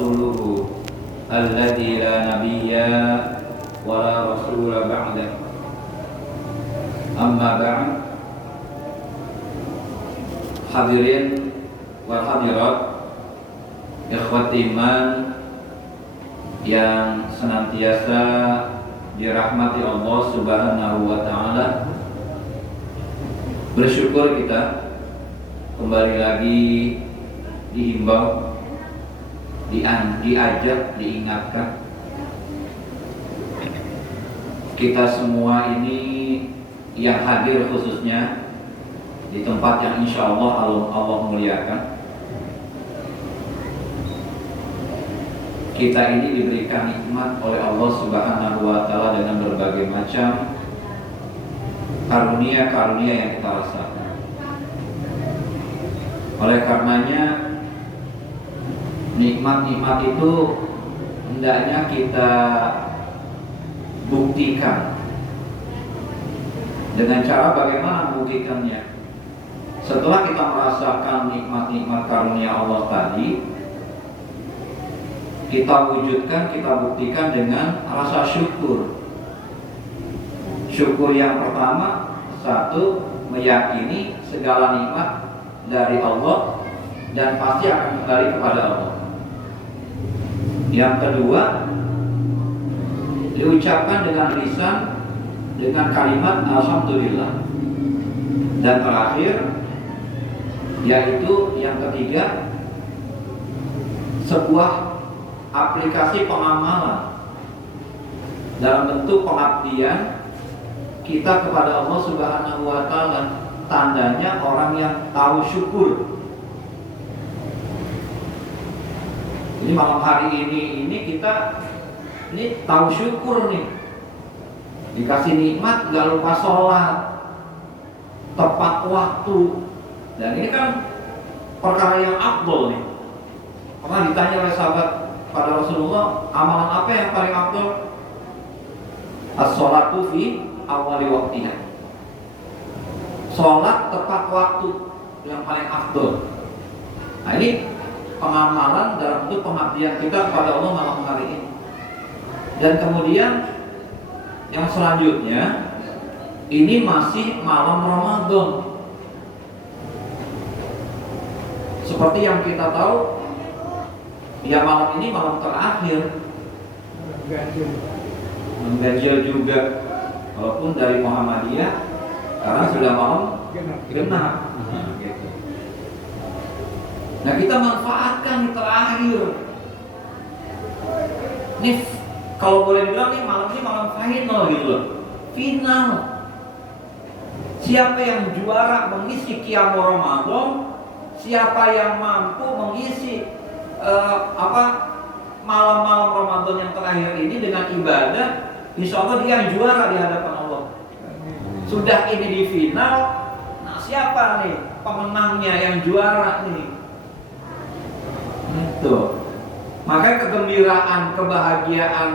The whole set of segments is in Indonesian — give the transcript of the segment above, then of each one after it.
rasuluhu alladzi la nabiyya wa la rasula ba'da. Amma ba'd. Hadirin wal hadirat, ikhwat iman yang senantiasa dirahmati Allah Subhanahu wa taala. Bersyukur kita kembali lagi dihimbau, diajak, diingatkan kita semua ini yang hadir khususnya di tempat yang insya Allah muliakan. Kita ini diberikan nikmat oleh Allah Subhanahu wa taala dengan berbagai macam karunia-karunia yang kita rasakan. Oleh karenanya nikmat-nikmat itu hendaknya kita buktikan. Dengan cara bagaimana membuktikannya? Setelah kita merasakan nikmat-nikmat karunia Allah tadi, kita wujudkan, kita buktikan dengan rasa syukur. Syukur yang pertama, satu, meyakini segala nikmat dari Allah dan pasti akan kembali kepada Allah. Yang kedua, diucapkan dengan lisan dengan kalimat alhamdulillah. Dan terakhir, yaitu yang ketiga, sebuah aplikasi pengamalan dalam bentuk pengabdian kita kepada Allah Subhanahu wa taala. Tandanya orang yang tahu syukur. Ini malam hari ini kita tahu syukur nih. Dikasih nikmat gak lupa sholat, tepat waktu. Dan ini kan perkara yang afdol nih. Pernah ditanya oleh sahabat pada Rasulullah, amalan apa yang paling afdol? As-sholatu fi awali waktiha. Sholat tepat waktu yang paling afdol. Nah ini pengamalan dalam bentuk pengabdian kita kepada Allah malam hari ini. Dan kemudian yang selanjutnya, ini masih malam Ramadan. Seperti yang kita tahu, ya malam ini malam terakhir. Mengganjil juga, walaupun dari Muhammadiyah, karena sudah malam genap. Nah kita manfaatkan di terakhir. Ini kalau boleh dibilang nih malam ini malam final gitu loh. Final. Siapa yang juara mengisi qiyam Ramadan, siapa yang mampu mengisi malam-malam Ramadan yang terakhir ini dengan ibadah, insya Allah dia yang juara di hadapan Allah. Sudah ini di final, nah siapa nih pemenangnya yang juara nih? Itu. Makanya kegembiraan, kebahagiaan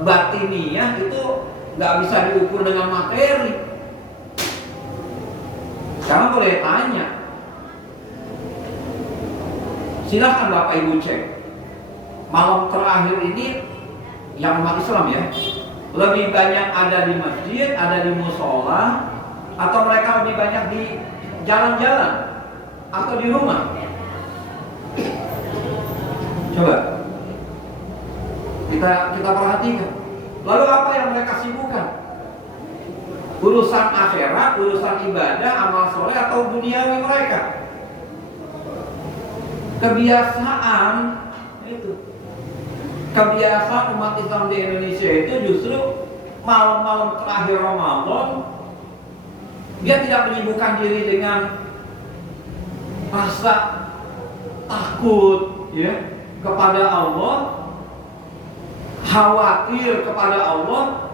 batiniyah itu nggak bisa diukur dengan materi. Sekarang boleh tanya, silahkan Bapak Ibu cek malam terakhir ini yang umat Islam ya, lebih banyak ada di masjid, ada di musola, atau mereka lebih banyak di jalan-jalan atau di rumah? Coba kita perhatikan. Lalu apa yang mereka sibukkan? Urusan akhirat, urusan ibadah, amal soleh, atau duniawi mereka? Kebiasaan itu. Kebiasaan umat Islam di Indonesia itu justru malam-malam terakhir Ramadan dia tidak menyibukkan diri dengan rasa takut ya kepada Allah, khawatir kepada Allah,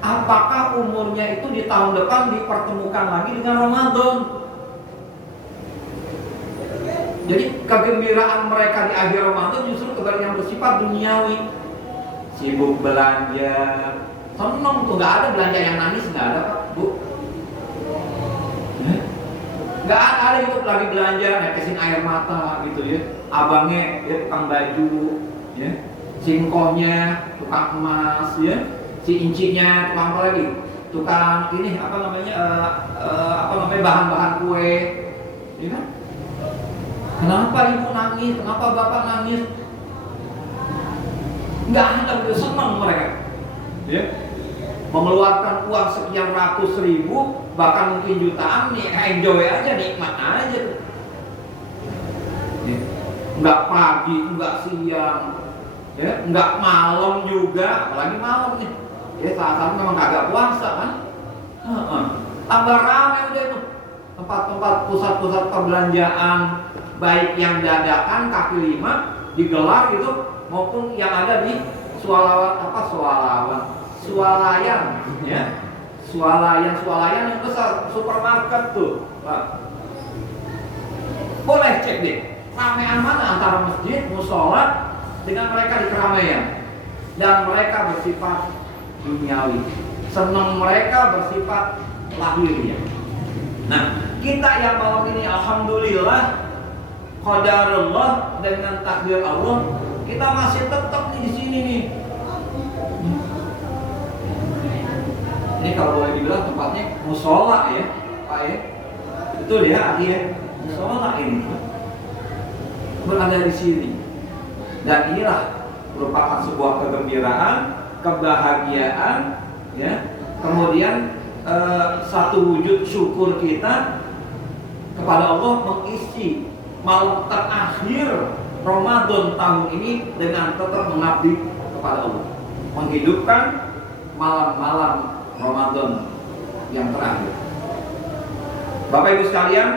apakah umurnya itu di tahun depan dipertemukan lagi dengan Ramadan. Jadi kegembiraan mereka di akhir Ramadan justru yang bersifat duniawi. Sibuk belanja, seneng tuh, nggak ada belanja yang nangis, nggak ada Pak, Bu. Nggak ada gitu lagi belanja netesin air mata gitu ya. Abangnya ya tukang baju, ya. Singkohnya tukang emas, ya. Si incinya tukang apa lagi? Tukang ini apa namanya bahan-bahan kue, ya kan? Kenapa ibu nangis? Kenapa bapak nangis? Nggak ada, udah senang mereka, ya. Mengeluarkan uang sekian ratus ribu, bahkan mungkin jutaan, nih enjoy aja, nikmat aja. Ya. Nggak pagi, nggak siang, ya, nggak malam juga, apalagi malam nih. Ya saat-saat memang kagak puasa kan. Tambah ramai udah itu tempat-tempat pusat-pusat perbelanjaan, baik yang dadakan kaki lima digelar gitu, maupun yang ada di swalayan, ya, swalayan yang besar, supermarket tuh, Pak. Boleh cek deh, ramean mana antara masjid, musola dengan mereka di keramaian, dan mereka bersifat duniawi, senang mereka bersifat lahiriah. Nah, kita yang malam ini alhamdulillah, qadarullah, dengan takdir Allah, kita masih tetap nih di sini nih. Ini kalau boleh dibilang tempatnya musola ya, Pak ya. Betul ya, Adi ya. Musola ini berada di sini. Dan inilah merupakan sebuah kegembiraan, kebahagiaan, ya. Kemudian satu wujud syukur kita kepada Allah mengisi malam terakhir Ramadan tahun ini dengan tetap mengabdi kepada Allah, menghidupkan malam-malam Ramadan yang terakhir. Bapak Ibu sekalian,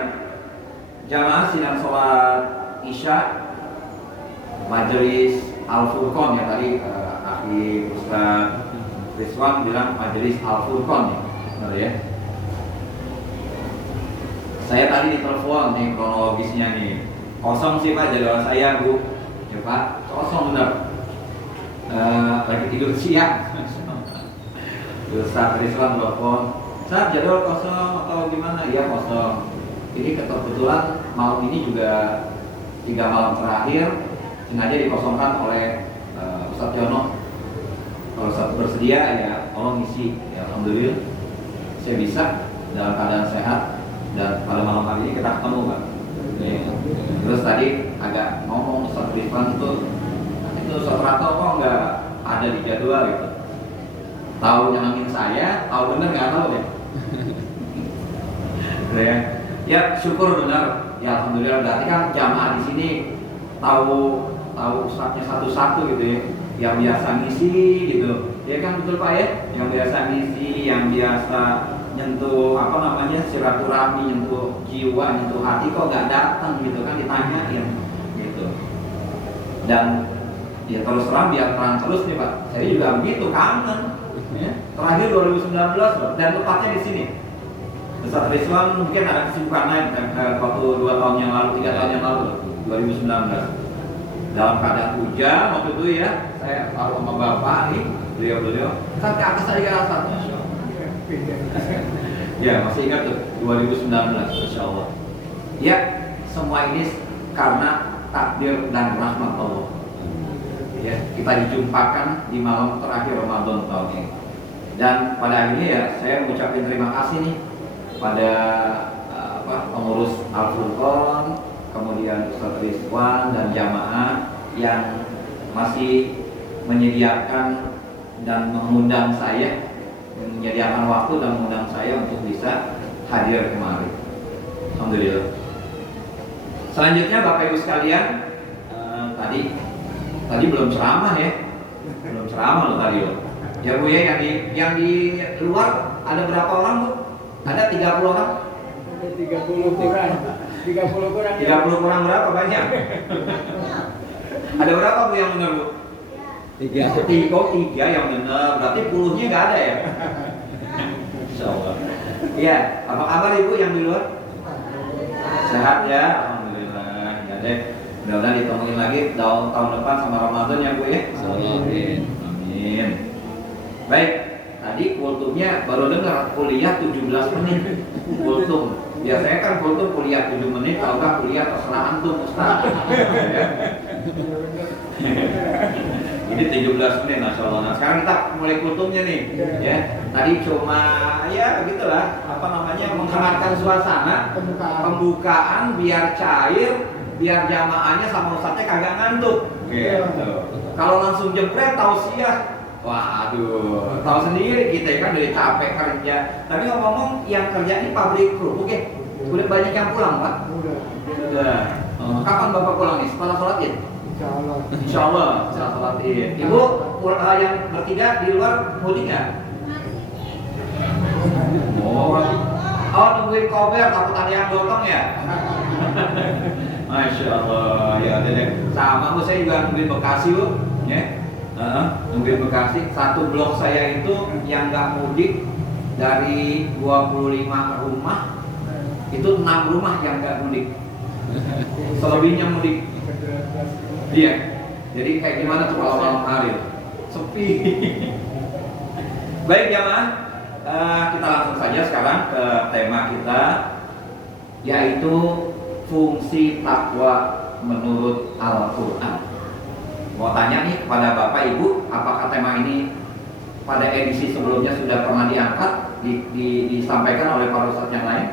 jamaah sidang sholat Isya Majelis Al-Furqan ya, tadi Akhi Ustaz Rizwan bilang Majelis Al-Furqan ya, benar ya. Saya tadi ditelepon nih kronologisnya nih, kosong sih Pak jadwal saya Bu, ya Pak, kosong benar. Lagi tidur siang. Ustaz Rizwan telepon, Ustaz jadwal kosong atau gimana? Iya kosong. Ini kebetulan malam ini juga 3 malam terakhir sengaja dikosongkan oleh Ustaz Yono. Kalau Ustaz bersedia ya tolong isi. Ya alhamdulillah saya bisa dalam keadaan sehat, dan pada malam hari ini kita ketemu Pak. Ya. Terus tadi agak ngomong Ustaz Rizwan itu Ustaz Rato kok nggak ada di jadwal gitu. Tahu nyenengin saya, tahu bener nggak tahu deh. Ya syukur benar. Ya alhamdulillah, berarti kan jamaah di sini tahu ustadznya satu-satu gitu ya. Yang biasa ngisi gitu. Ya kan betul Pak ya? Yang biasa ngisi, yang biasa nyentuh silaturahmi, nyentuh jiwa, nyentuh hati, kok nggak datang gitu kan, ditanyain gitu. Dan ya terus terang biar terang terus nih Pak, saya juga begitu kangen. Ya. Terakhir 2019 loh, dan tepatnya di sini. Ustaz Rizwan mungkin ada kesibukan lain waktu 2 tahun yang lalu, 3 tahun yang lalu, 2019. Dalam keadaan hujan waktu itu ya, saya taruh sama bapak nih, beliau kan ke atas tadi ke atas. Ya masih ingat tuh 2019, Masya Allah. Ya semua ini karena takdir dan rahmat Allah. Ya, kita dijumpakan di malam terakhir Ramadan tahun ini. Dan pada akhirnya ya saya mengucapkan terima kasih nih pada pengurus Al-Furqan, kemudian Ustaz Rizwan dan jamaah yang masih menyediakan dan mengundang saya, menyediakan waktu dan mengundang saya untuk bisa hadir kemarin. Alhamdulillah. Selanjutnya Bapak Ibu sekalian, tadi belum ceramah ya, belum ceramah loh tadi loh. Ya Bu ya, yang di luar ada berapa orang Bu? Ada 30 orang? Ada 30 kurang. 30 kurang. 30 kurang berapa banyak? Ada berapa Bu yang benar Bu? 3. 3 yang benar, berarti puluhnya nggak ada ya? Insya Allah. Iya, apa kabar Ibu yang di luar? Sehat ya? Alhamdulillah. Ya deh, mudah-mudahan ditemuin lagi tahun depan sama Ramadan ya Bu ya? Amin. Amin. Baik, tadi kultumnya baru dengar kuliah 17 menit. Kultum Biasanya kan kultum kuliah 7 menit, kalau nggak kuliah terserah antum Ustaz. Ya. Ini 17 menit, Masya Allah. Nah, sekarang kita mulai kultumnya nih, ya. Tadi cuma, ya begitulah, apa namanya, menghangatkan suasana, pembukaan biar cair, biar jamaahnya sama ustadznya kagak ngantuk. Gitu. Kalau langsung jepret tausiah, waduh, tahu sendiri kita kan dari capek kerja. Tapi ngomong-ngomong, yang kerja di pabrik kerupuk ya, udah banyak yang pulang, Pak? Sudah. Kapan Bapak pulang nih? Setelah sholat Id? Insya Allah, setelah sholat Id. Ibu yang bertiga di luar mudik nggak? Oh, nungguin kober, takut ada yang gotong ya? Masya Allah, ya jadi sama, saya juga nungguin Bekasi loh, ya. Nungguin Bekasi. Satu blok saya itu yang nggak mudik dari 25 rumah, itu 6 rumah yang nggak mudik. Selebihnya mudik. Iya. Jadi kayak gimana tuh kalau malam hari? Sepi. Baik jamaah, kita langsung saja sekarang ke tema kita, yaitu fungsi takwa menurut Al-Quran. Mau tanya nih kepada Bapak Ibu, apakah tema ini pada edisi sebelumnya sudah pernah diangkat, disampaikan oleh para ustadz yang lain?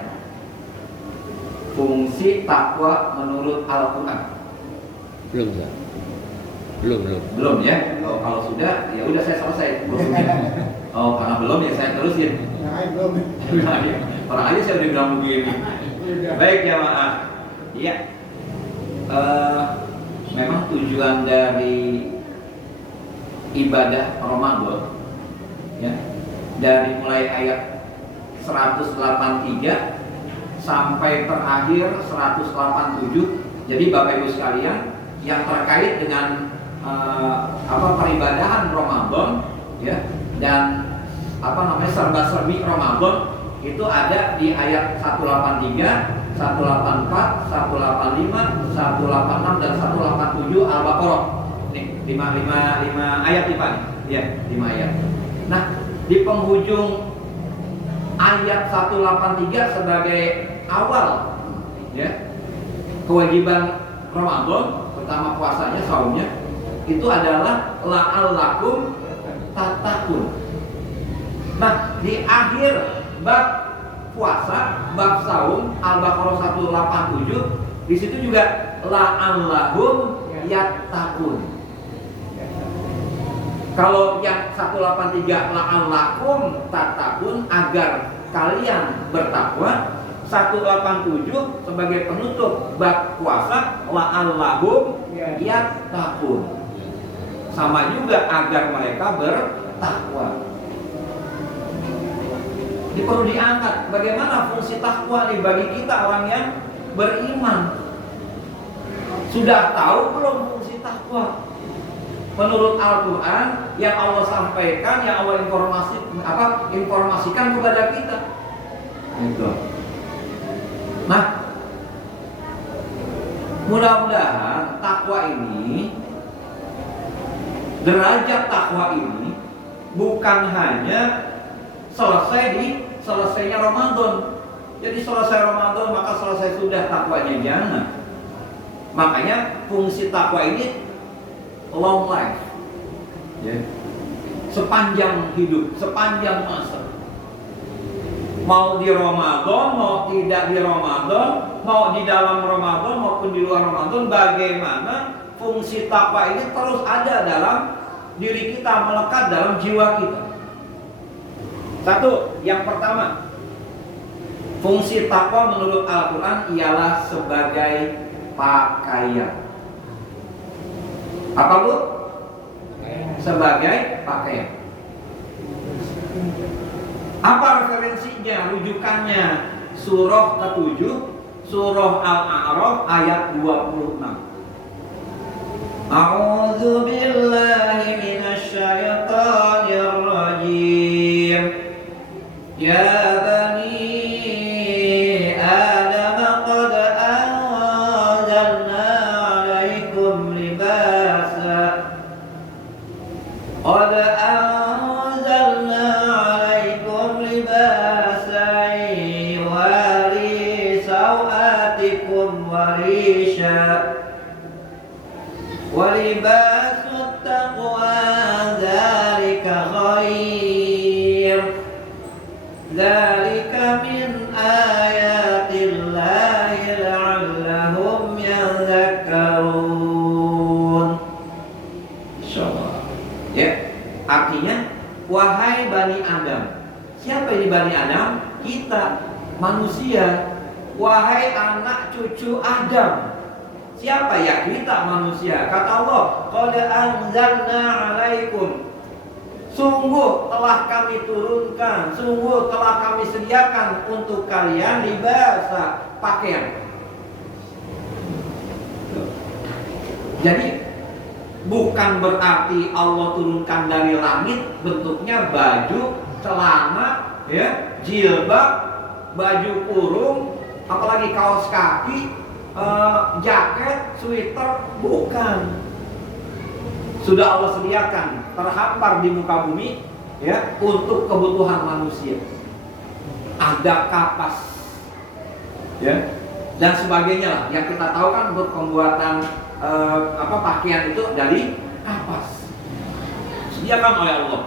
Fungsi takwa menurut Al-Quran. Belum ya? Belum Ya? Oh, kalau sudah, ya udah saya selesai urusannya. Oh, karena belum ya saya terusin. Belum. Orang aja saya udah bilang begini. Baik jamaah. Iya. Memang tujuan dari ibadah Ramadan, ya, dari mulai ayat 183 sampai terakhir 187. Jadi Bapak Ibu sekalian, yang terkait dengan peribadahan Ramadan, ya, dan serba-serbi Ramadan itu ada di ayat 183, 184, 185, 186 dan 187 Al-Baqarah. Nih, 5 ayat nih Pak. Ya, 5 ayat. Nah, di penghujung ayat 183 sebagai awal, ya, kewajiban Ramadan, pertama puasanya, saumnya, itu adalah la'allakum tattaqun. Nah, di akhir bab puasa, bab saum, Al-Baqarah 187, di situ juga la'allahum yattaqun. Kalau yang 183 la'allakum tattaqun, agar kalian bertakwa. 187 sebagai penutup bab puasa, la'allahum yattaqun. Sama juga agar mereka bertakwa. Ini perlu diangkat. Bagaimana fungsi takwa nih bagi kita orang yang beriman? Sudah tahu belum fungsi takwa? Menurut Al-Quran yang Allah sampaikan, yang Allah informasikan kepada kita. Itu. Nah, mudah-mudahan takwa ini, derajat takwa ini bukan hanya selesainya Ramadan. Jadi selesai Ramadan maka selesai sudah takwanya, jangan. Makanya fungsi takwa ini long life, ya. Sepanjang hidup, sepanjang masa. Mau di Ramadan, mau tidak di Ramadan, mau di dalam Ramadan maupun di luar Ramadan, bagaimana fungsi takwa ini terus ada dalam diri kita, melekat dalam jiwa kita. Satu, yang pertama, fungsi takwa menurut Al-Quran ialah sebagai pakaian. Apa Bu? Sebagai pakaian. Apa referensinya, rujukannya? Surah ke-7, Surah Al-A'raf ayat 26. A'udzu billahi minasy syaithanir rajim. Ya bani Adam qad anzalna 'alaikum libasa. Qad anzalna 'alaikum libasan yuwari libasut taqwa dzalika khair. Dzalika min ayatillahi la'allahum yadhakkarun. Insyaallah. Ya, artinya wahai Bani Adam. Siapa ini Bani Adam? Kita, manusia. Wahai anak cucu Adam. Siapa ya? Kita manusia. Kata Allah, qad anzalna 'alaikum. Sungguh telah kami turunkan, sungguh telah kami sediakan untuk kalian libasa, pakaian. Jadi bukan berarti Allah turunkan dari langit bentuknya baju, celana, ya, jilbab, baju kurung, apalagi kaos kaki, jaket, sweater, bukan. Sudah Allah sediakan terhampar di muka bumi, ya, untuk kebutuhan manusia. Ada kapas, ya, dan sebagainya lah. Yang kita tahu kan untuk pembuatan pakaian itu dari kapas. Sediakan oleh Allah.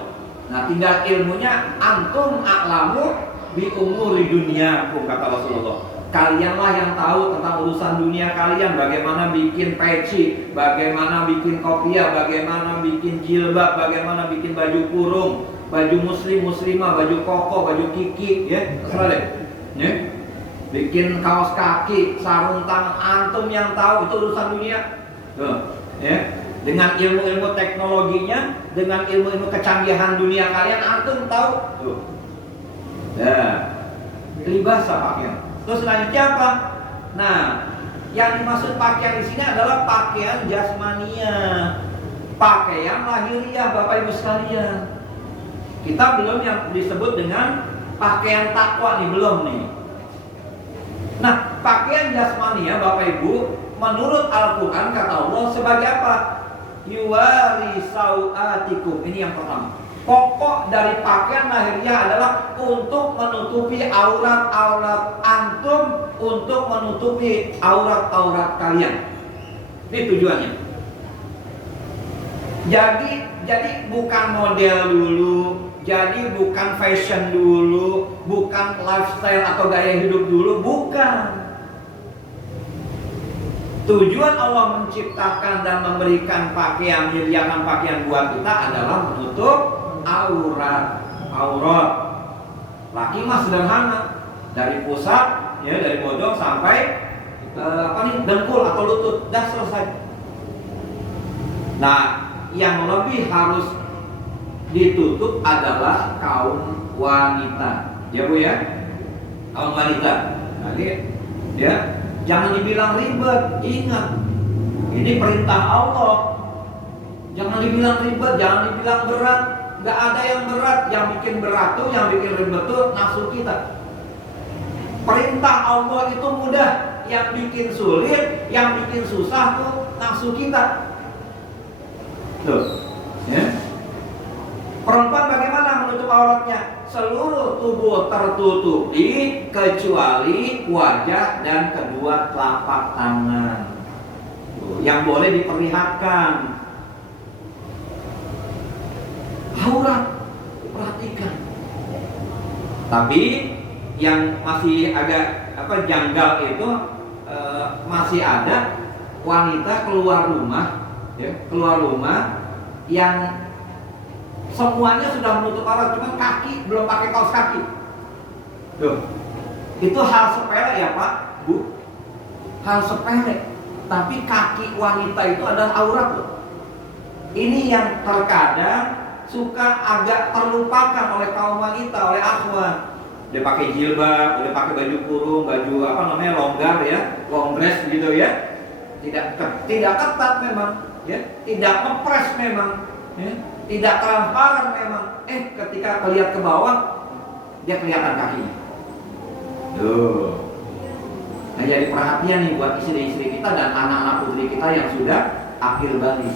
Nah, tinggal ilmunya antum a'lamu bi umuri dunyakum, kata Rasulullah. Kalianlah yang tahu tentang urusan dunia kalian, bagaimana bikin peci, bagaimana bikin kopiah, bagaimana bikin jilbab, bagaimana bikin baju kurung, baju muslim, muslimah, baju koko, baju kiki, ya, terserah deh. Ya. Bikin kaos kaki, sarung tangan, antum yang tahu, itu urusan dunia. Tuh, ya. Dengan ilmu-ilmu teknologinya, dengan ilmu-ilmu kecanggihan dunia kalian, antum tahu. Tuh. Ya. Libas pakaian. Terus selanjutnya apa? Nah, yang dimaksud pakaian di sini adalah pakaian jasmania, pakaian lahiriah, Bapak Ibu sekalian. Kita belum yang disebut dengan pakaian takwa nih, belum nih. Nah, pakaian jasmania, Bapak Ibu, menurut Al-Quran kata Allah sebagai apa? Yuwari sau'atikum. Ini yang pertama. Pokok dari pakaian lahiriah adalah untuk menutupi aurat-aurat antum, untuk menutupi aurat-aurat kalian. Ini tujuannya. Jadi bukan model dulu, jadi bukan fashion dulu, bukan lifestyle atau gaya hidup dulu, bukan. Tujuan Allah menciptakan dan memberikan pakaian, menyediakan pakaian buat kita adalah menutup aurat. Laki mah sederhana, dari pusat, ya, dari bojong sampai dengkul atau lutut, dah selesai. Nah, yang lebih harus ditutup adalah kaum wanita, ya Bu ya, kaum wanita. Nah, ya, jangan dibilang ribet, ingat, ini perintah Allah. Jangan dibilang ribet, jangan dibilang berat. Gak ada yang berat, yang bikin berat tuh, yang bikin ribet tuh nafsu kita. Perintah Allah itu mudah, yang bikin sulit, yang bikin susah tuh nafsu kita. Tuh, ya. Perempuan bagaimana menutup auratnya? Seluruh tubuh tertutupi kecuali wajah dan kedua telapak tangan. Tuh, yang boleh diperlihatkan. Aurat, perhatikan. Tapi yang masih agak janggal itu masih ada wanita keluar rumah, ya, keluar rumah yang semuanya sudah menutup aurat, cuma kaki belum pakai kaos kaki. Tuh, itu hal sepele ya Pak, Bu, hal sepele. Tapi kaki wanita itu adalah aurat loh. Ini yang terkadang suka agak terlupakan oleh kaum wanita, oleh akhwat. Dia pakai jilbab, dia pakai baju kurung, baju longgar ya, long dress gitu ya. Tidak ketat memang, ya, tidak ngepres memang, ya, tidak transparan memang. Ketika lihat ke bawah, dia kelihatan kakinya. Tuh. Nah, jadi perhatian nih buat istri-istri kita dan anak-anak putri kita yang sudah akhir balik.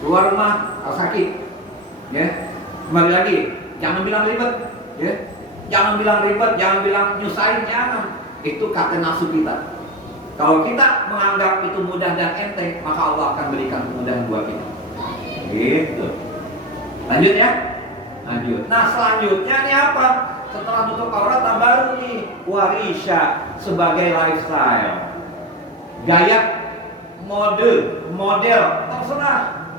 Keluar rumah, kaos kaki. Ya, kembali lagi, jangan bilang ribet, ya, jangan bilang ribet, jangan bilang nyusahin, jangan. Itu kata nafsu kita. Kalau kita menganggap itu mudah dan enteng, maka Allah akan berikan kemudahan buat kita. Gitu. Lanjut ya. Lanjut. Nah selanjutnya ini apa? Setelah tutup aurat, baru nih warisha sebagai lifestyle, gaya, model terserah.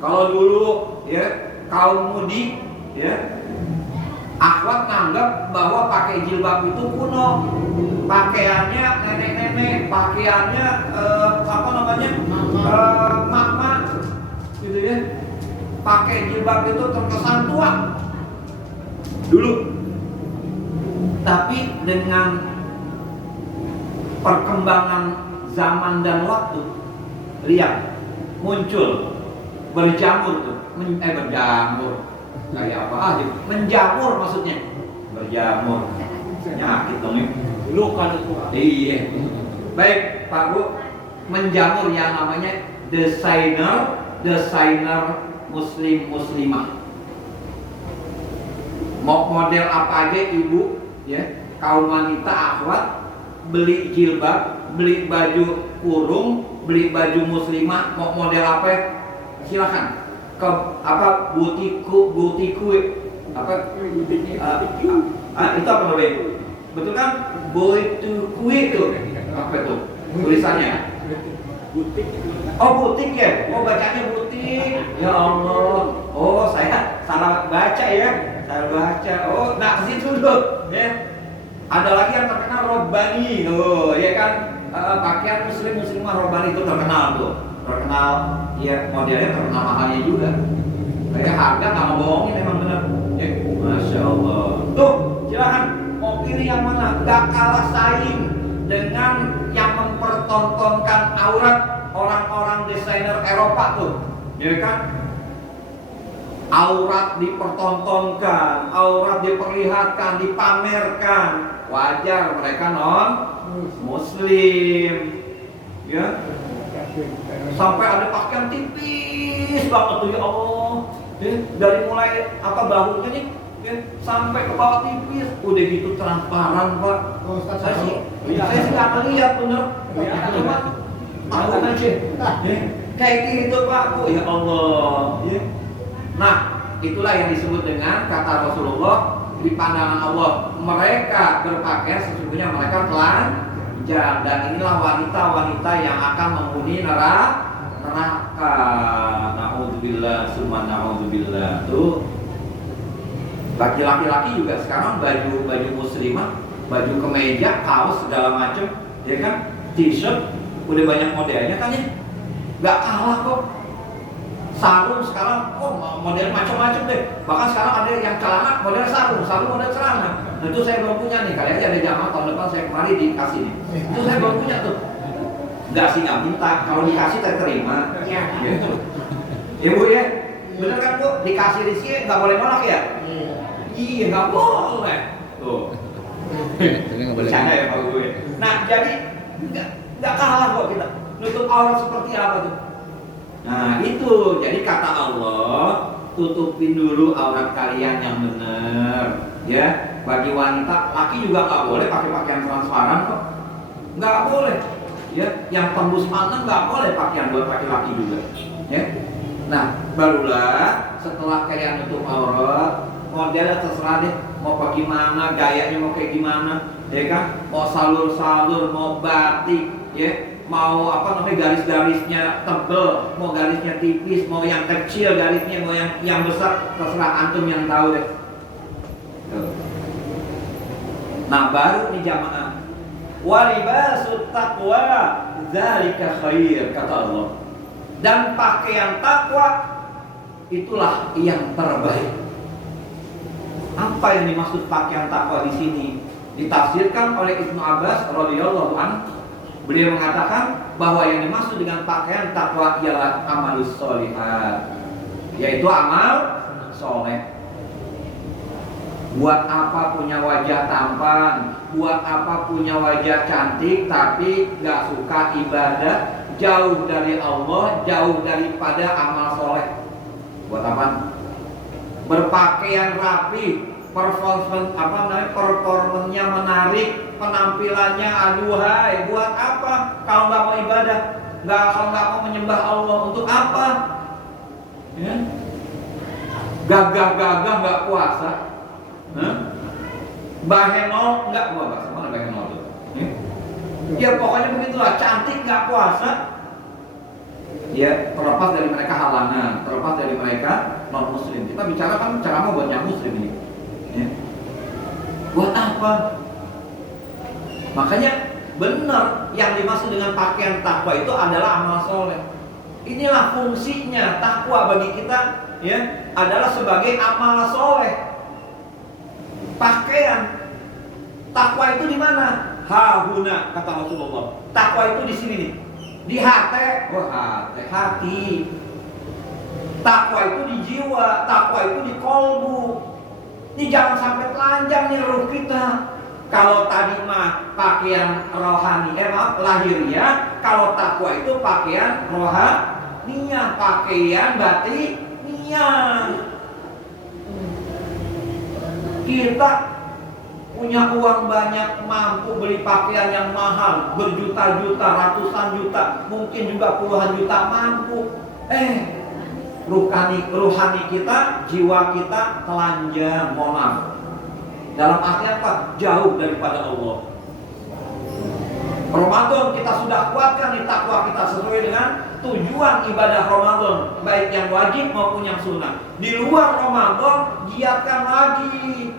Kalau dulu ya kaum mudik ya, akhwat nganggap bahwa pakai jilbab itu kuno, pakaiannya nenek-nenek, pakaiannya mama, gitu ya. Pakai jilbab itu terkesan tua dulu. Tapi dengan perkembangan zaman dan waktu, lihat muncul berjamur tuh, berjamur kayak apa aja, menjamur maksudnya, berjamur, nyakit dong ya, luka tua. Iya, baik Pak Bu, menjamur yang namanya desainer muslimah. Mau model apa aja ibu ya, kaum wanita akhwat, beli jilbab, beli baju kurung, beli baju muslimah, mau model apa silakan ke butiku apa itu apa namanya, betul kan, butiku itu apa itu tulisannya? Oh butik ya, oh bacanya butik, ya Allah, oh saya salah baca ya, salah baca, oh nah situ dulu ya. Ada lagi yang terkenal Robbani tuh, ya kan, pakaian muslimah Robbani itu terkenal tuh, terkenal ya, modelnya terkenal mahalnya juga, kayak harga nggak mau bohongin emang bener, ya masya Allah. Tuh silakan mau pilih yang mana, gak kalah saing dengan yang mempertontonkan aurat orang-orang desainer Eropa tuh, ya kan? Aurat dipertontonkan, aurat diperlihatkan, dipamerkan. Wajar mereka non muslim, ya. Sampai ada pakaian tipis banget tuh, ya Allah. Ya, dari mulai bahunya nih, ya, sampai ke bawah tipis, udah gitu transparan Pak. Saya sih nggak melihat bener, cuma tahu aja, ya, kayak gitu Pak Bu, ya Allah. Ya. Nah itulah yang disebut dengan kata Rasulullah, di pandangan Allah mereka berpakaian sesungguhnya mereka telanjang, dan inilah wanita-wanita yang akan menghuni neraka. Na'udzubillah summa na'udzubillah. Tuh bagi laki-laki juga sekarang baju muslimah, baju kemeja, kaos segala macam, ya kan, t-shirt udah banyak modelnya kan ya, nggak kalah kok. Sarung sekarang model macam-macam deh. Bahkan sekarang ada yang celana model sarung model celana. Nah, itu saya belum punya nih. Kali aja ada jamaah tahun depan saya kemari dikasih nih. Itu saya belum punya tuh. Enggak sih, nggak minta. Kalau dikasih saya terima. Iya. Gitu. Ya Bu ya. Bener kan Bu? Dikasih rezeki nggak boleh nolak ya? Iya nggak boleh. Tuh. Bercanda ya Pak Bu ya. Nah jadi nggak kalah kok kita. Nutup aurat seperti apa tuh? Nah itu, jadi kata Allah, tutupin dulu aurat kalian yang benar, ya. Bagi wanita, laki juga nggak boleh pakai pakaian transparan kok, nggak boleh, ya. Yang tembus mata nggak boleh pakaian buat laki-laki juga, ya. Nah barulah setelah kalian nutup aurat, model terserah deh, mau bagaimana, gayanya mau kayak gimana, ya kan? Mau salur-salur, mau batik, ya. Mau garis-garisnya tebel, mau garisnya tipis, mau yang kecil garisnya, mau yang besar, terserah antum yang tahu deh. Nah baru nih jamaah, walibasut taqwa dzalika khair, kata Allah. Dan pakaian takwa itulah yang terbaik. Apa yang dimaksud pakaian takwa di sini? Ditafsirkan oleh Ibnu Abbas radhiyallahu anhu. Beliau mengatakan bahwa yang dimaksud dengan pakaian takwa ialah amalus sholihat, yaitu amal soleh. Buat apa punya wajah tampan, buat apa punya wajah cantik, tapi gak suka ibadah, jauh dari Allah, jauh daripada amal soleh. Buat apa? Berpakaian rapi, performanya menarik, penampilannya aduhai, buat apa? Kalau nggak mau ibadah, kalau nggak mau menyembah Allah, untuk apa? Ya? Gagah-gagah nggak puasa, bahenol nggak puasa, mana bahenol tuh? Ya pokoknya begitulah, cantik nggak puasa. Ya terlepas dari mereka halangan, terlepas dari mereka non muslim. Kita bicara kan ceramah buat yang muslim ini. Ya. Buat apa? Makanya benar yang dimaksud dengan pakaian takwa itu adalah amal soleh. Inilah fungsinya takwa bagi kita, ya, adalah sebagai amal soleh. Pakaian takwa itu di mana? Hahuna, kata Rasulullah. Takwa itu di sini nih, di hati, hati. Takwa itu di jiwa, takwa itu di kolbu. Ini jangan sampai telanjang nih ruh kita. Kalau tadi mah pakaian rohani, lahiriah. Kalau takwa itu pakaian rohaniyah, pakaian batiniyah. Kita punya uang banyak, mampu beli pakaian yang mahal, berjuta-juta, ratusan juta, mungkin juga puluhan juta mampu. Ruhani kita, jiwa kita telanjang, mohon maaf. Dalam arti apa? Jauh daripada Allah. Ramadan kita sudah kuatkan di takwa kita sesuai dengan tujuan ibadah Ramadan, baik yang wajib maupun yang sunnah. Di luar Ramadan giatkan lagi.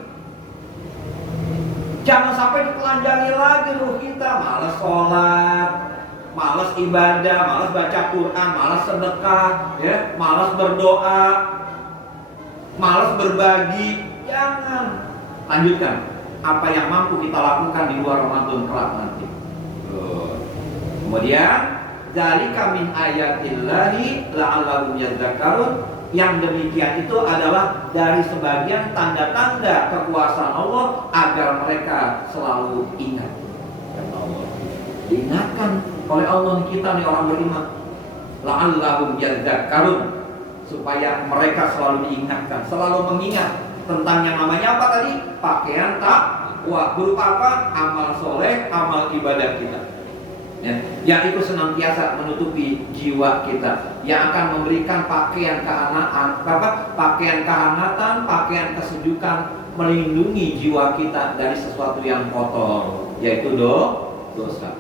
Jangan sampai ditelanjangi lagi ruh kita, malas sholat, malas ibadah, malas baca Quran, malas sedekah, ya, malas berdoa, malas berbagi. Jangan. Lanjutkan apa yang mampu kita lakukan di luar Ramadan kelak nanti. Kemudian dzalika min ayatillahi la'allahum yadzakkarun. Yang demikian itu adalah dari sebagian tanda-tanda kekuasaan Allah agar mereka selalu ingat. Diingatkan oleh Allah kita nih orang beriman. La'allahum yadzakkarun, supaya mereka selalu diingatkan, selalu mengingat tentang yang namanya apa tadi? Pakaian takwa. Berupa apa? Amal soleh, amal ibadah kita. Ya, yang itu senantiasa menutupi jiwa kita, yang akan memberikan pakaian kehangatan, pakaian kesejukan, melindungi jiwa kita dari sesuatu yang kotor, yaitu dosa.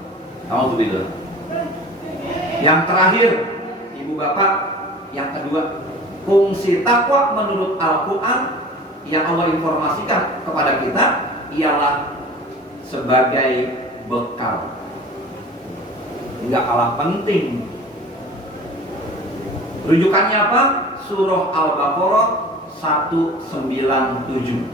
Alhamdulillah. Yang terakhir, ibu bapak, yang kedua, fungsi takwa menurut Al-Quran yang Allah informasikan kepada kita ialah sebagai bekal. Nggak kalah penting. Rujukannya apa? Surah Al-Baqarah 197.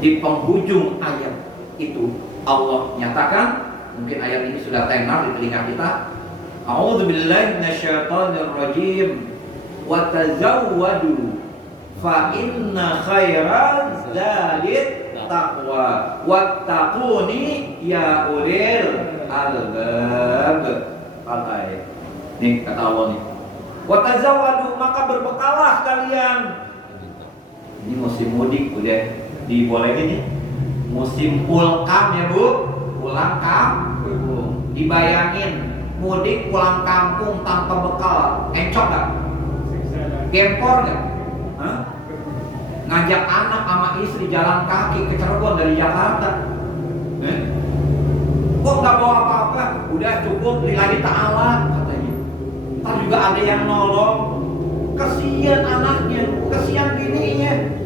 Di penghujung ayat itu Allah nyatakan, mungkin ayat ini sudah tenar di telinga kita. A'udzubillahi minasyaitonirrajim. Wa tazawwadu fa inna khairaz zadit taqwa wattaquni ya ulil albab. Al-ayat. Nih kata Allah nih. Wa tazawwadu, maka berbekalah kalian. Ini musim mudik udah dibolehin ya. Musim pulkam ya Bu, pulang kampung. Dibayangin mudik pulang kampung tanpa bekal, encok gak? Gempor gak? Ngajak anak sama istri jalan kaki ke Cirebon dari Jakarta. Kok gak bawa apa-apa? Udah cukup lillahi ta'ala katanya. Ntar juga ada yang nolong. Kesian anaknya, kesian bininya.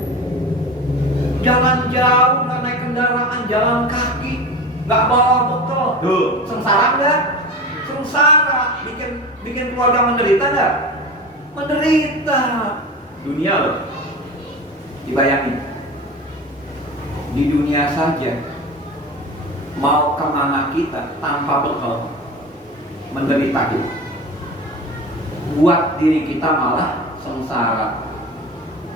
Jalan jauh, gak naik kendaraan, jalan kaki, gak bawa bekal. Duh, sengsara gak? Sengsara. Bikin keluarga menderita gak? Menderita. Dunia loh. Dibayangin, di dunia saja mau kemana kita tanpa bekal, menderita kita. Buat diri kita malah sengsara,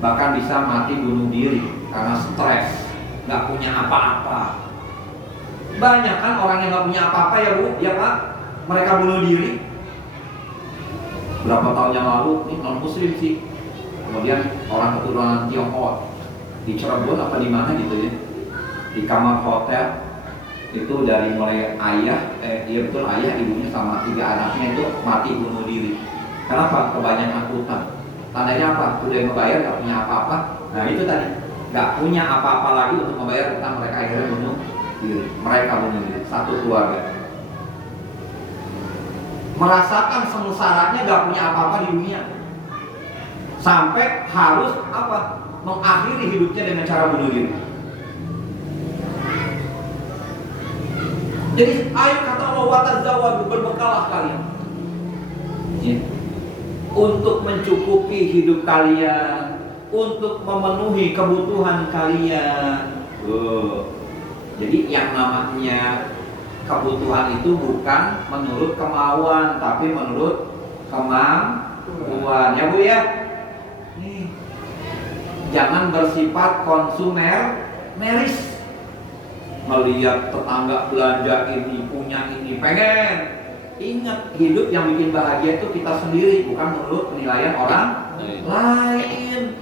bahkan bisa mati bunuh diri karena stres, nggak punya apa-apa. Banyak kan orang yang nggak punya apa-apa ya Bu, ya Pak, mereka bunuh diri. Berapa tahun yang lalu, ini non muslim sih, kemudian orang keturunan Tionghoa, di Cirebon apa di mana gitu ya, di kamar hotel itu dari mulai ayah, iya betul ayah, ibunya sama 3 anaknya itu mati bunuh diri. Kenapa? Kebanyakan utang. Tandanya apa? Udah ngebayar gak punya apa-apa. Nah itu tadi, gak punya apa-apa lagi untuk membayar utang, mereka akhirnya bunuh diri. Mereka bunuh diri, satu keluarga. Merasakan sengsaranya gak punya apa-apa di dunia, sampai harus apa? Mengakhiri hidupnya dengan cara bunuh diri. Jadi ayo kata Allah, watazawwadu, berbekalah kalian ya, untuk mencukupi hidup kalian, untuk memenuhi kebutuhan kalian. Jadi yang namanya kebutuhan itu bukan menurut kemauan, tapi menurut kemampuan. Ya Bu ya. Nih, jangan bersifat konsumeris. Melihat tetangga belanja ini, punya ini, pengen. Ingat, hidup yang bikin bahagia itu kita sendiri, bukan menurut penilaian orang lain.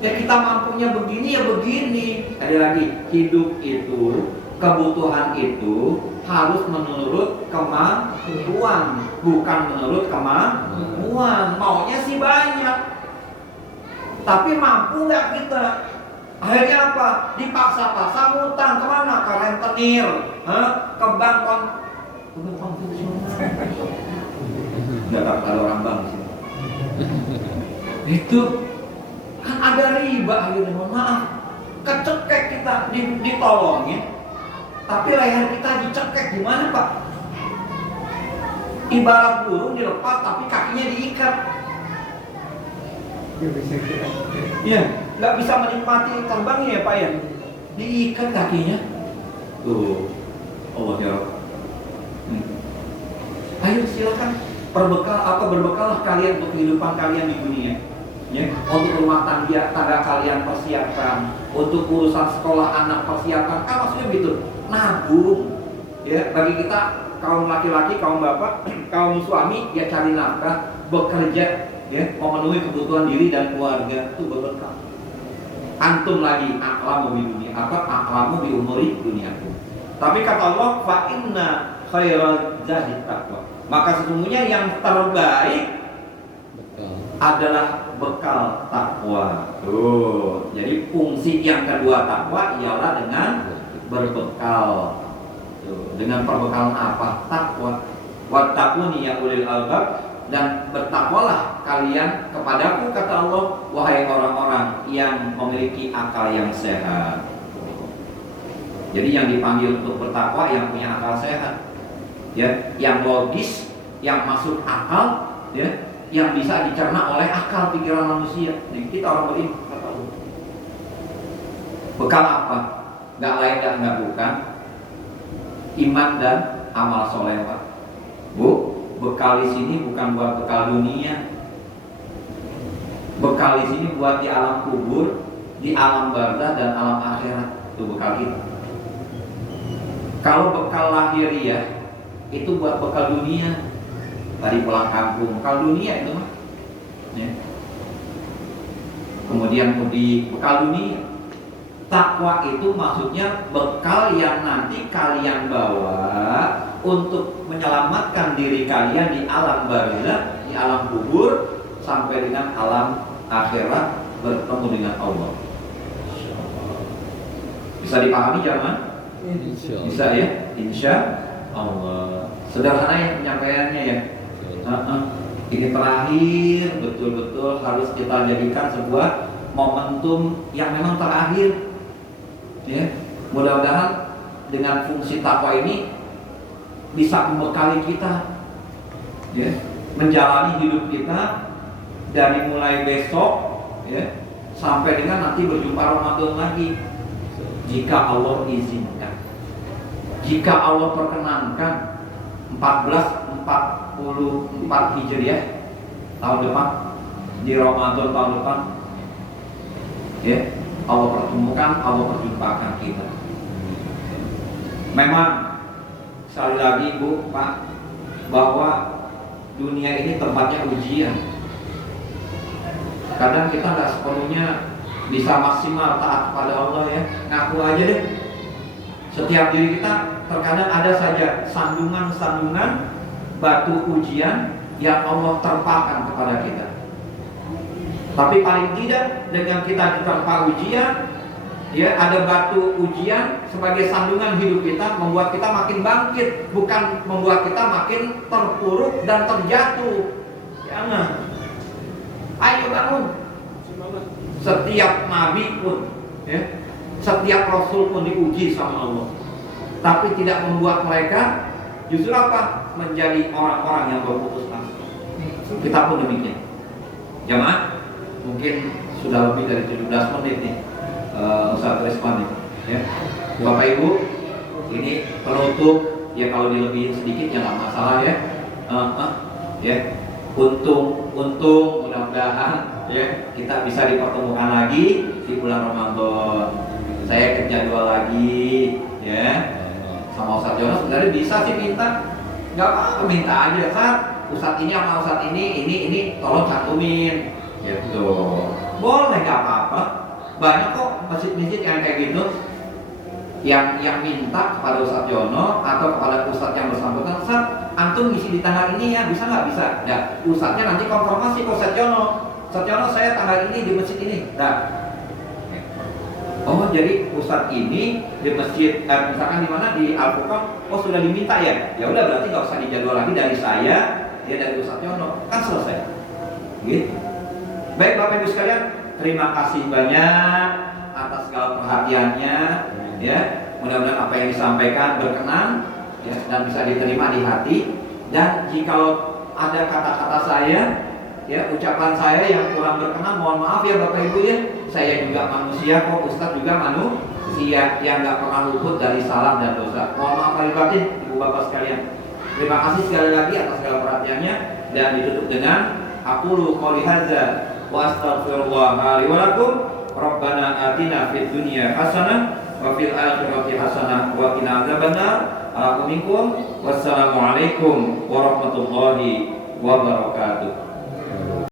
Ya kita mampunya begini ya begini. Ada lagi, hidup itu, kebutuhan itu harus menurut kemampuan, bukan menurut kemampuan. Maunya sih banyak, tapi mampu nggak kita? Akhirnya apa? Dipaksa-paksa ngutang kemana? Ke rentenir, ke bank konvensional. Nggak ada orang bank sih. Itu kan ada riba akhirnya. Mohon maaf, kecekek kita ditolongin, tapi leher kita dicekek. Gimana Pak? Ibarat burung dilepas tapi kakinya diikat. Iya, nggak bisa menikmati terbangnya ya Pak ya. Diikat kakinya. Tuh, Allah ya. Ayo silakan berbekallah kalian untuk kehidupan kalian di dunia. Ya, untuk rumah tangga kalian persiapkan, untuk urusan sekolah anak persiapkan. Kan maksudnya gitu, nabung. Ya, bagi kita kaum laki-laki, kaum bapak, kaum suami, ya cari nafkah, bekerja. Ya, memenuhi kebutuhan diri dan keluarga itu berbekal. Antum lagi aklamu di dunia, aklamu di umuri duniaku. Tapi kata Allah, fa inna khairaz zadi taqwa. Maka sesungguhnya yang terbaik adalah bekal takwa. Tuh, jadi fungsi yang kedua takwa ialah dengan berbekal. Tuh, dengan perbekalan apa? Takwa. Wattaquni ya ulil albab. Dan bertakwalah kalian kepadaku, kata Allah, wahai orang-orang yang memiliki akal yang sehat. Jadi yang dipanggil untuk bertakwa yang punya akal sehat, ya, yang logis, yang masuk akal, ya, yang bisa dicerna oleh akal pikiran manusia. Nih, kita orang beriman, kata Allah. Bekal apa? Gak lain dan gak bukan iman dan amal soleh, Pak. Bu, bekal di sini bukan buat bekal dunia. Bekal di sini buat di alam kubur, di alam barzah dan alam akhirat. Itu bekal kita. Kalau bekal lahiriah itu buat bekal dunia. Tadi pulang kampung, bekal dunia itu mah. Ya. Kemudian di bekal dunia. Takwa itu maksudnya bekal yang nanti kalian bawa untuk menyelamatkan diri kalian di alam barzah, di alam kubur, sampai dengan alam akhirat bertemu dengan Allah. Bisa dipahami jemaah? Bisa ya? Insya Allah. Sederhana ya penyampaiannya ya. Ini terakhir, betul-betul harus kita jadikan sebuah momentum yang memang terakhir. Ya, mudah-mudahan dengan fungsi takwa ini bisa membekali kita, ya, menjalani hidup kita dari mulai besok, ya, sampai dengan nanti berjumpa Ramadan lagi, jika Allah izinkan, jika Allah perkenankan. 1444 Hijriah tahun depan, di Ramadan tahun depan, ya, Allah pertemukan, Allah perjumpakan kita. Memang sekali lagi Bu, Pak, bahwa dunia ini tempatnya ujian. Kadang kita nggak sepenuhnya bisa maksimal taat kepada Allah ya. Ngaku aja deh. Setiap diri kita terkadang ada saja sandungan-sandungan batu ujian yang Allah terpakan kepada kita. Tapi paling tidak dengan kita diterpa ujian, ya ada batu ujian sebagai sandungan hidup kita, membuat kita makin bangkit, bukan membuat kita makin terpuruk dan terjatuh. Jangan. Ayo bangun. Setiap nabi pun, ya, setiap rasul pun diuji sama Allah, tapi tidak membuat mereka justru apa? Menjadi orang-orang yang berputus asa. Kita pun demikian. Jamaah, mungkin sudah lebih dari 17 menit nih, Ustaz Resman nih, ya. Bapak Ibu, ini penutup ya, kalau dilebihin sedikit ya nggak masalah ya. Ya, untung mudah-mudahan ya kita bisa dipertemukan lagi di bulan Ramadan. Saya kerja dua lagi ya sama Ustaz Jono. Sebenarnya bisa sih minta, nggak apa-apa, minta aja Ustaz. Ustaz ini sama Ustaz ini tolong cantumin gitu, boleh, nggak apa-apa. Banyak kok masjid-masjid yang kayak gitu, yang minta kepada Ustaz Jono atau kepada Ustaz yang bersangkutan, Ustaz antum ngisi di tanggal ini ya, bisa nggak? Bisa. Ya, Ustaznya nanti konfirmasi ke Ustaz Jono. Ustaz Jono, saya tanggal ini di masjid ini. Nah, oh jadi Ustaz ini di masjid, misalkan di mana, di Al-Furqan, oh sudah diminta ya. Ya udah, berarti nggak usah dijadwal lagi dari saya, ya dari Ustaz Jono, kan selesai. Gitu. Baik Bapak Ibu sekalian, terima kasih banyak atas segala perhatiannya, ya. Mudah-mudahan apa yang disampaikan berkenan, ya, dan bisa diterima di hati. Dan jikalau ada kata-kata saya, ya, ucapan saya yang kurang berkenan, mohon maaf ya Bapak Ibu ya. Saya juga manusia kok, Ustaz juga manusia yang nggak pernah luput dari salah dan dosa. Mohon maaf lahir batin Ibu Bapak sekalian. Terima kasih sekali lagi atas segala perhatiannya, dan ditutup dengan aqulu qouli hadza wa astaghfirullah li wa lakum. Rabbana atina fid dunya hasanah wa fil akhirati hasanah wa qina adzabannar. Assalamualaikum warahmatullahi wabarakatuh.